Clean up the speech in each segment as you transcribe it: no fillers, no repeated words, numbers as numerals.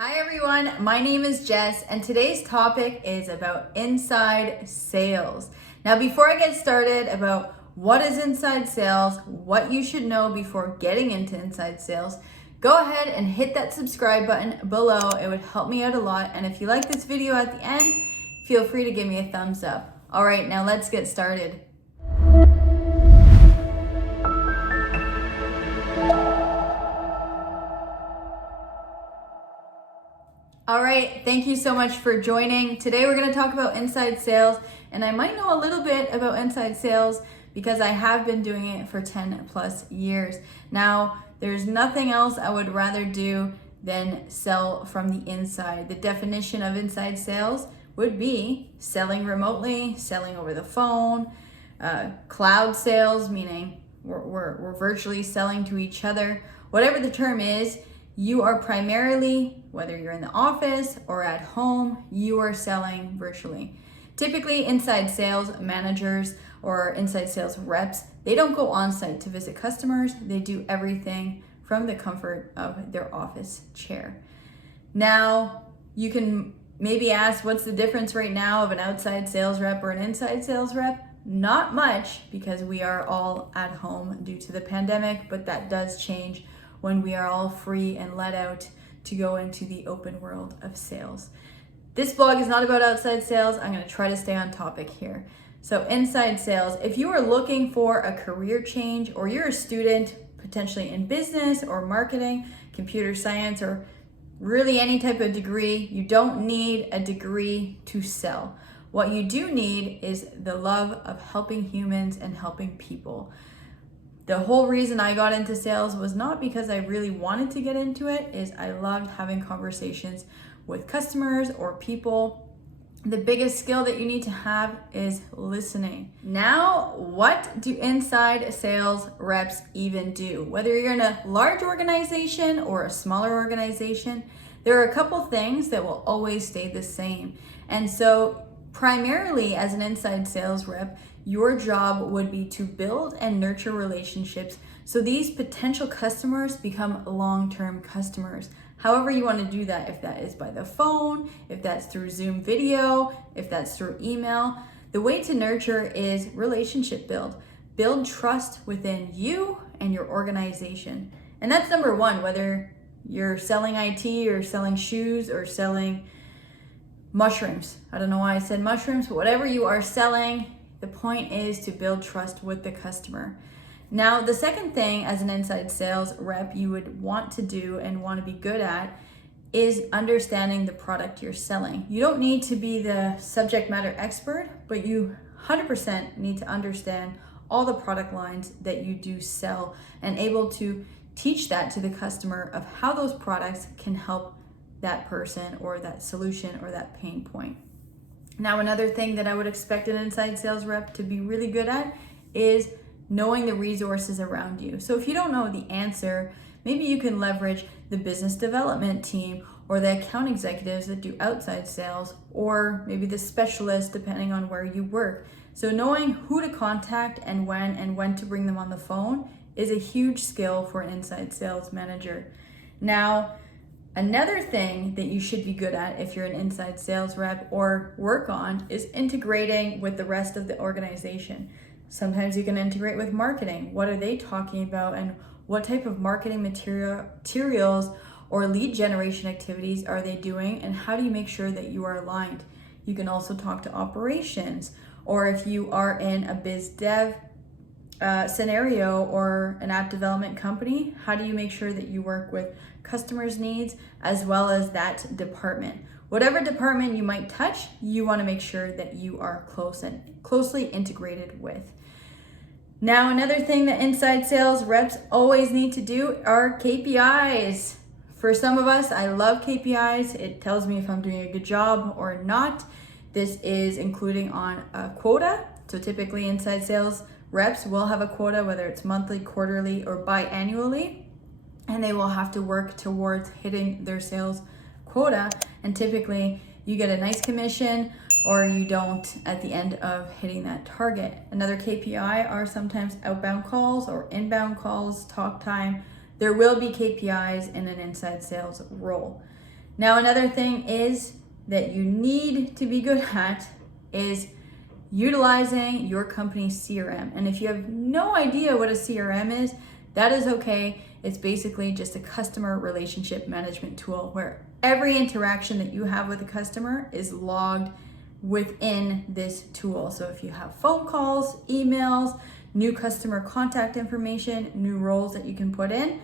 Hi everyone, my name is Jess and today's topic is about inside sales. Now before I get started about what is inside sales, what you should know before getting into inside sales, go ahead and hit that subscribe button below. It would help me out a lot, and if you like this video at the end, feel free to give me a thumbs up. All right, now let's get started. All right, thank you so much for joining. Today we're gonna talk about inside sales, and I might know a little bit about inside sales because I have been doing it for 10 plus years. Now, there's nothing else I would rather do than sell from the inside. The definition of inside sales would be selling remotely, selling over the phone, cloud sales, meaning we're virtually selling to each other. Whatever the term is, you are primarily, whether you're in the office or at home, you are selling virtually. Typically, inside sales managers or inside sales reps, they don't go on site to visit customers. They do everything from the comfort of their office chair. Now, you can maybe ask, what's the difference right now of an outside sales rep or an inside sales rep? Not much, because we are all at home due to the pandemic, but that does change when we are all free and let out to go into the open world of sales. This blog is not about outside sales. I'm going to try to stay on topic here. So inside sales, if you are looking for a career change, or you're a student potentially in business or marketing, computer science, or really any type of degree, you don't need a degree to sell. What you do need is the love of helping humans and helping people. The whole reason I got into sales was not because I really wanted to get into it, is I loved having conversations with customers or people. The biggest skill that you need to have is listening. Now, what do inside sales reps even do? Whether you're in a large organization or a smaller organization, there are a couple things that will always stay the same. And so primarily as an inside sales rep, your job would be to build and nurture relationships so these potential customers become long-term customers. However you want to do that, if that is by the phone, if that's through Zoom video, if that's through email, the way to nurture is relationship build. Build trust within you and your organization. And that's number one, whether you're selling IT or selling shoes or selling mushrooms. I don't know why I said mushrooms, but whatever you are selling, the point is to build trust with the customer. Now, the second thing as an inside sales rep you would want to do and want to be good at is understanding the product you're selling. You don't need to be the subject matter expert, but you 100% need to understand all the product lines that you do sell and able to teach that to the customer of how those products can help that person or that solution or that pain point. Now, another thing that I would expect an inside sales rep to be really good at is knowing the resources around you. So if you don't know the answer, maybe you can leverage the business development team or the account executives that do outside sales, or maybe the specialist, depending on where you work. So knowing who to contact and when to bring them on the phone is a huge skill for an inside sales manager. Now, another thing that you should be good at if you're an inside sales rep or work on is integrating with the rest of the organization. Sometimes you can integrate with marketing. What are they talking about, and what type of marketing materials or lead generation activities are they doing, and how do you make sure that you are aligned? You can also talk to operations, or if you are in a biz dev scenario or an app development company, how do you make sure that you work with customers' needs as well as that department? Whatever department you might touch, you want to make sure that you are closely integrated with. Now, another thing that inside sales reps always need to do are KPIs. For some of us, I love KPIs. It tells me if I'm doing a good job or not. This is including on a quota. So typically inside sales reps will have a quota, whether it's monthly, quarterly, or biannually, and they will have to work towards hitting their sales quota. And typically you get a nice commission or you don't at the end of hitting that target. Another KPI are sometimes outbound calls or inbound calls, talk time. There will be KPIs in an inside sales role. Now, another thing is that you need to be good at is utilizing your company's CRM. And if you have no idea what a CRM is, that is okay. It's basically just a customer relationship management tool where every interaction that you have with a customer is logged within this tool. So if you have phone calls, emails, new customer contact information, new roles that you can put in,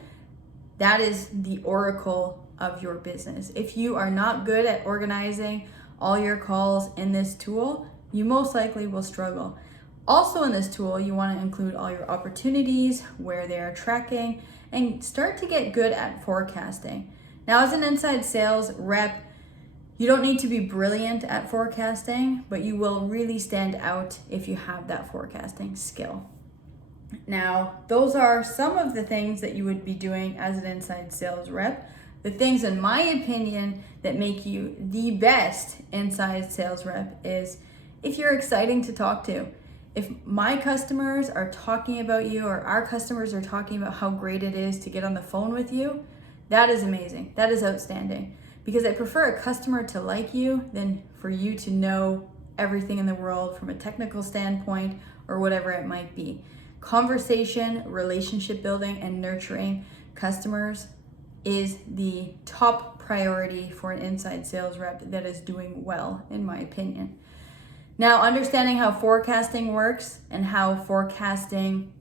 that is the oracle of your business. If you are not good at organizing all your calls in this tool, you most likely will struggle. Also in this tool, you want to include all your opportunities, where they are tracking, and start to get good at forecasting. Now, as an inside sales rep, you don't need to be brilliant at forecasting, but you will really stand out if you have that forecasting skill. Now, those are some of the things that you would be doing as an inside sales rep. The things, in my opinion, that make you the best inside sales rep is if you're exciting to talk to. If my customers are talking about you, or our customers are talking about how great it is to get on the phone with you, that is amazing. That is outstanding. Because I prefer a customer to like you than for you to know everything in the world from a technical standpoint or whatever it might be. Conversation, relationship building, and nurturing customers is the top priority for an inside sales rep that is doing well, in my opinion. Now, understanding how forecasting works and how forecasting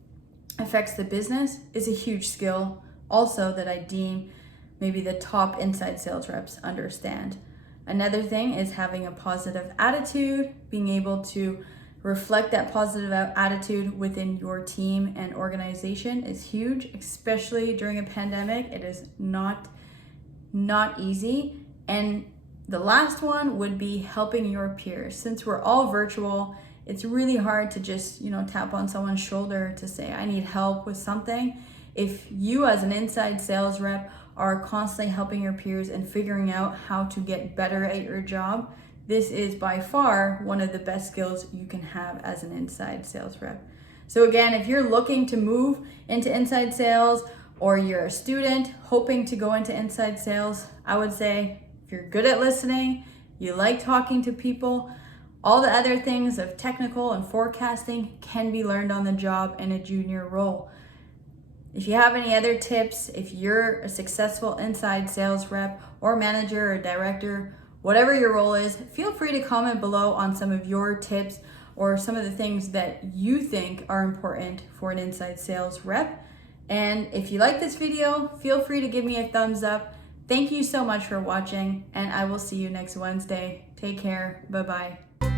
affects the business is a huge skill also that I deem maybe the top inside sales reps understand. Another thing is having a positive attitude, being able to reflect that positive attitude within your team and organization is huge, especially during a pandemic. It is not easy. And the last one would be helping your peers. Since we're all virtual, it's really hard to just, tap on someone's shoulder to say, I need help with something. If you as an inside sales rep are constantly helping your peers and figuring out how to get better at your job, this is by far one of the best skills you can have as an inside sales rep. So again, if you're looking to move into inside sales, or you're a student hoping to go into inside sales, I would say if you're good at listening, you like talking to people, all the other things of technical and forecasting can be learned on the job in a junior role. If you have any other tips, if you're a successful inside sales rep or manager or director, whatever your role is, feel free to comment below on some of your tips or some of the things that you think are important for an inside sales rep. And if you like this video, feel free to give me a thumbs up. Thank you so much for watching, and I will see you next Wednesday. Take care. Bye-bye.